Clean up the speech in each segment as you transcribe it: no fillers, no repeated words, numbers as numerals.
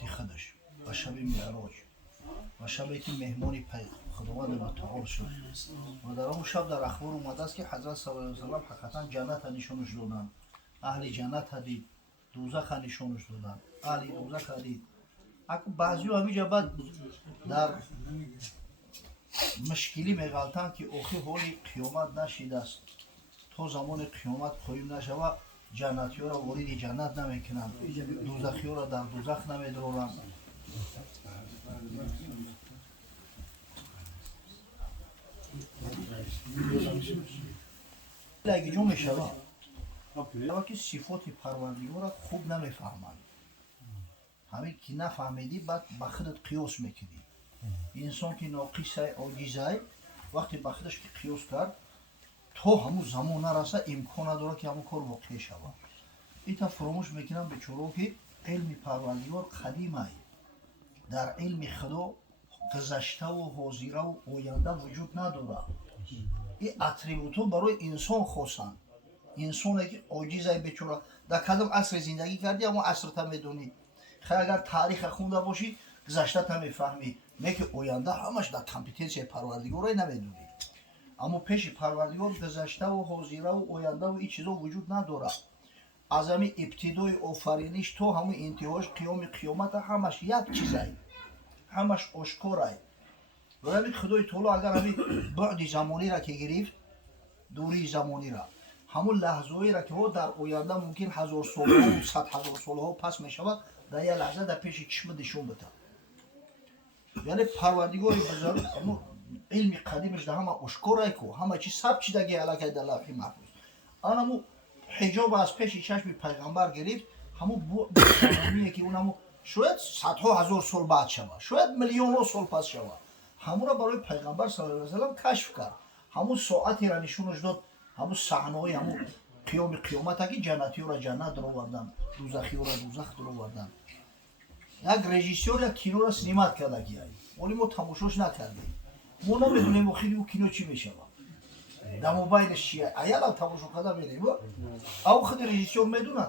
ذات خودش و شب معراج و شبی که مهمان خداوند متعال شد و در اون شب در اخبار اومده است که حضرت صلی الله علیه و سلم حقیقتا جنت نشونش دادن، اهل جنت دید، دوزخ نشونش دادن، اهل دوزخ دید. بعضی همینجا بعد در مشکلی میغلطن که اوخی حالی قیامت نشیده است، تو زمان قیامت قایم نشود جنتی ها را وارد جنت نمیکنن، دوزخی ها را در دوزخ نمیدرارن. اگه جو میشود اما که صفات پروردگار را خوب نمیفهمند، همین که نفهمیدی بعد با خودت قیاس میکنی. انسان که ناقصه عاجزه وقتی با خودش که قیاس کرد تو همون زمان نرسه امکان نداره که همون کار واقع شود. ایتا فراموش میکنم به چورو که علم پروردگار قدیم است، در علم خدا گذشته و حاضره و آینده وجود نداره. این اتریبوتو برای انسان خواستن، انسانی که عاجزه بیچاره در کدام عصر زندگی کردی اما عصر تا میدونی. خیلی اگر تاریخ خونده باشی گذشته تا میفهمی، نه که آینده همش در کامپیتنسی پروردگار نمیدونی. اما پیش پروردگار گذشته و حاضره و آینده و این چیزا وجود نداره. از همین ابتدای آفرینش تا همون انتهاش قیامت همش یک چیزه، همش آشکاره. و همین خدای تعالی اگر همین بعد زمانی را که گرفت، دوری زمانی را، همون لحظه‌ای را که در آینده ممکن 1000 سالها و 100,000 سالها پس می شود در یک لحظه در پیش چشم نشون بده. یعنی پروردگار بزرگ اما علم قدیمش در همه آشکاره که همه چیز ثبت شدگی علاقه در لوح محفوظ. آن حجاب از پیش چشم پیغمبر گرفت، همون زمانیه که اون شاید صدها هزار سال بعد شود، شاید میلیون سال پس شود، همون را برای پیغمبر صلی الله علیه و سلم کشف کرد. همون ساعتی را نشونش داد، همون صحنه‌های همون قیامت که جنتی را جنت در آوردن، دوزخی را دوزخ در آوردن. یک رژیسور یک کینو را سینمات کرده که ولی ما تماشاش نکردیم، ما نمیدونیم آخری او کینو چی میشه. در موبایلش چیه؟ ایال هم تماشا کرده میریم او خود رژیسور میدونه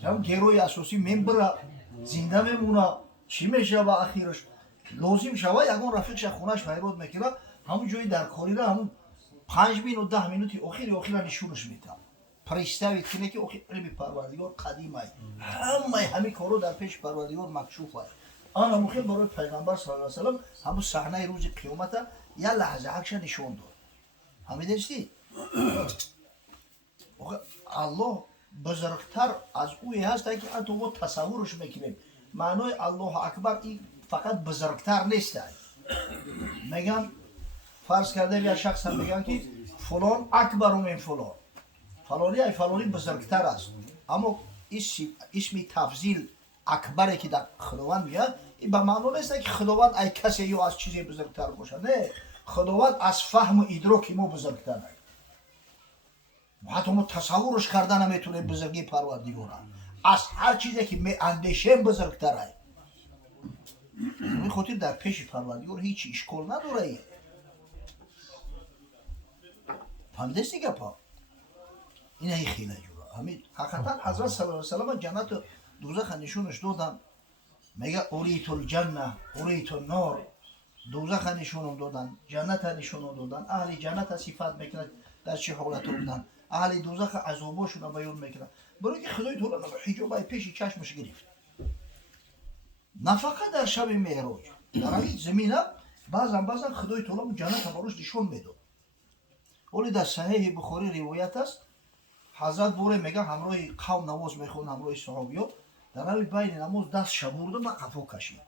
که هم گروی اساسی میبره زنده میمونه چی میشه با اخیرش لازم شوه یکان رفیقش خونش پیرود میکنه همون جایی در کاری را همون 5 و 10 مینوتی آخر نشونش میتم پریستوید کنه که علم پروردگار قدیم است، همه کارو در پیش پروردگار مکشوف است. آن هم خیلی برای پیغمبر صلی الله علیه و سلم همون صحنه روز قیامت یا لحظه حقش نشون داد. همیدشتی الله بزرگتر از اوی هست که حتی ما تصورش میکنیم. معنای الله اکبر این فقط بزرگتر نیست. میگن فرض کرده یا شخص هم میگن که فلان اکبر من فلان، فلانی بزرگتر است، اما اسم تفضیل اکبره که در خداوند میاد این به معنی نیست که خداوند ای کسی یا از چیزی بزرگتر باشه، نه، خداوند از فهم و ادراک ما بزرگتره. حتی ما تصورش کردن نمیتونه بزرگی پروردگاره، از هر چیزی که می اندیشیم بزرگتره. به خاطر در پیش پروردگار هیچ اشکال نداره. فهمیدید دیگه پا این خیلی جوره. همین حقیقتا حضرت صلی الله علیه و سلم جنت و دوزخ نشونش دادن. میگه اوریت الجنه اوریت النار، دوزخ نشون دادن، جنت نشون دادن. اهل جنت صفات میکنن در چه حالت بودن، اهل دوزخ عذاباشون رو بیان میکنن. برای که خدای تعالی حجاب پیش چشمش گرفت. نه فقط در شب معراج، در این زمینه بعضا خدای تعالی جنت براش نشون میداد. ولی در صحیح بخاری روایت است حضرت بوره میگه همراه قوم نماز میخوند، همراه صحابیان در حال بین نماز دست شبورده و قفا کشید.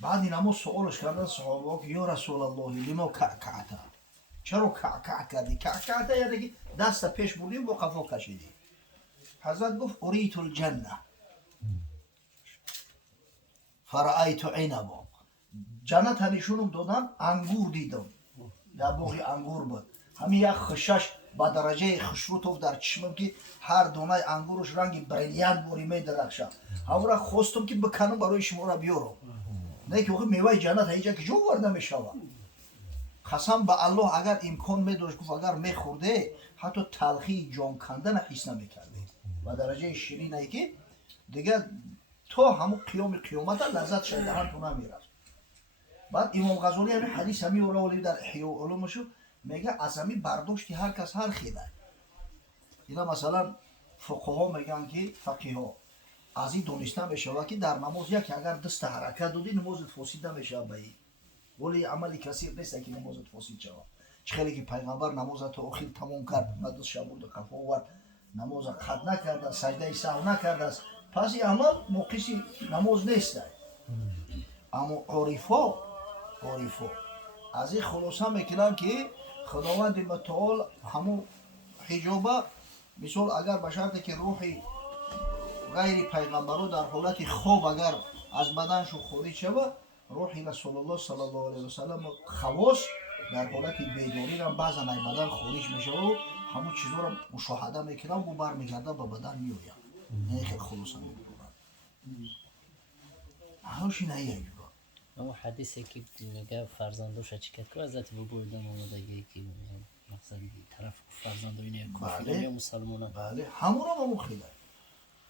بعد نماز سوالش کردن صحابه که یا رسول الله لما کعکعتا، چرا کعکع کردی؟ کعکعتا یعنی که دست پیش بردیم و قفا کشیدی. حضرت گفت اریت الجنه فرأیت عنبا، جنت نشونم دادن انگور دیدم، در باغ انگور بود. همین یک خشش با درجه خشروط در چشمم که هر دانه انگورش رنگ بریلیان بوری می درخشه. همون را خواستم که بکنم برای شما را بیارم، نه که میوه جنت هیچ که جو ورده می شود. قسم به الله اگر امکان می داشت گفت اگر می خورده حتی تلخی جان کندن حس نمی کرده و درجه شیرینه که دیگه تا همون قیامت لذت شدن تو نمیرفت. بعد امام غزالی همین حدیث همی اولی در احیاء علومشو میگه از همین برداشتی هر کس هر خیلی. اینا مثلا فقها میگن که فقیها از این دونستن بشه که در نماز یک اگر دست حرکت دادی نمازت فاسد نمیشه بایی. ولی عملی کسی نیست که نمازت فاسد شود. چخیلی که پیغمبر نماز تا آخر تمام کرد، مدرس شبود قفا ورد، نماز قد نکرده، سجده سهو نکرده است. پس این عمل موقعی نماز نیست. اما عارفا از این خلاصه میکنن که خداوند متعال همون حجابه مثال اگر به شرطی که روحی غیر پیغمبرو در حالت خواب اگر از بدنشو خارج شود، روحی رسول الله صلی الله علیه و سلم خواص در حالت بیداری را بعضا از بدن خارج میشه و همون چیزا را مشاهده میکنن و برمیگرده به بدن میآید. این خیلی خلاصه میکنن. هاوشی نه اما حدیثی که میگه فرزندوش چیکار که حضرت بودن اومدگی که مقصد طرف فرزندو اینه کافر یا مسلمان. بله همون را ما خیلی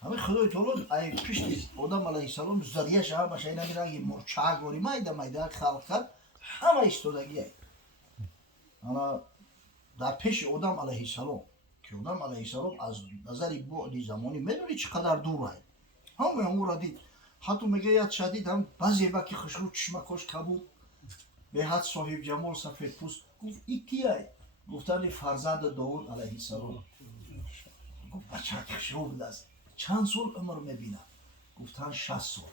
همه خدای تعالی ای پیش آدم علیه السلام ذریعه شهر باشه اینا میگن یه مرچه گوری مایده خلق کرد همه استودگی ای انا در پیش آدم علیه السلام که آدم علیه السلام از نظر بعد زمانی میدونی چقدر دور است همه اون را دید. حتی میگه یاد شدید هم بعضی وقتی خشرو چشمکش کبود به حد صاحب جمال سفید پوست گفت این کیه؟ گفتن فرزند داوود علیه السلام. گفت بچه خشرو بود است چند سال عمر میبینم؟ گفتن 60 سال.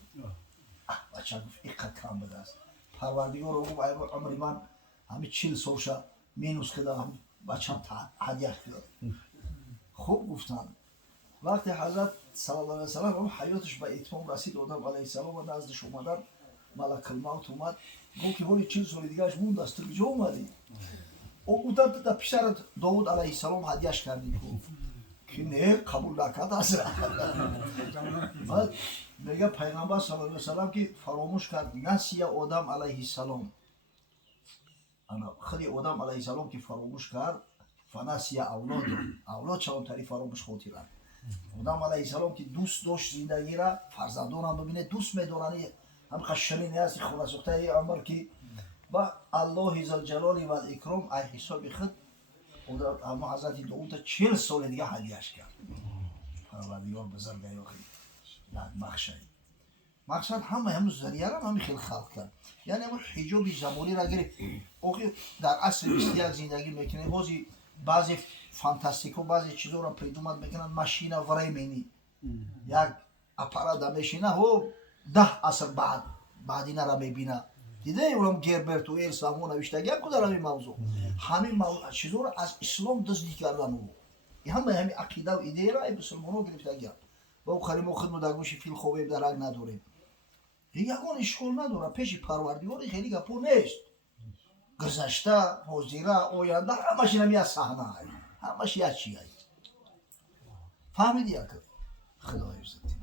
بچه گفت اینقدر کم بده است. پروردگار رو گفت عمر من همه 40 سال شد مینوس که دارم بچه هم هدیه کرد. خوب گفتن وقتی حضرت صلی الله علیه و سلم حیاتش به اتمام رسید آدم علیه السلام و نزدش اومدن ملک الموت اومد گفت که ولی 40 سال دیگهش موند است تو کجا اومدی؟ او گفتن در پسرت داوود علیه السلام هدیهش کردی گفت که نه قبول نکرد است. بعد میگه پیغمبر صلی الله علیه و سلم که فراموش کرد نسی آدم علیه السلام خودی آدم علیه السلام که فراموش کرد فنسی اولاد چون فراموش خاطرند. آدم علیه السلام که دوست داشت زندگی را فرزندان هم ببینه دوست میدارن هم خشنی هستی خونه سخته ای عمر که با الله ذوالجلال و الاکرام ای حساب خود اما حضرت داوود 40 سال دیگه هدیهش کرد. پروردگار بزرگ آخی مقصد همه ذریعه را هم خیلی خلق کرد. یعنی همون حجاب زمانی را گرفت آخی در عصر 21 زندگی میکنه بازی بعضی فانتاستیکو بعضی چیزا را پیدا میکنن ماشینا وریمینی یک اپارات میشینه و 10 عصر بعد اینا را میبینه دیده اونم گربرت و ایلسامو نوشته گپ کدام این موضوع همین چیزا را از اسلام دزدی کردن و همین عقیده و ایده را مسلمان‌ها گرفته گپ با خریم و خدمت در گوش فیل خوبه درک نداره یگان اشکال نداره پیش پروردگار خیلی گپو نیست گذشته حاضره آینده همش اینم از صحنه همش یک چیه فهمیدی یا که خدای عزت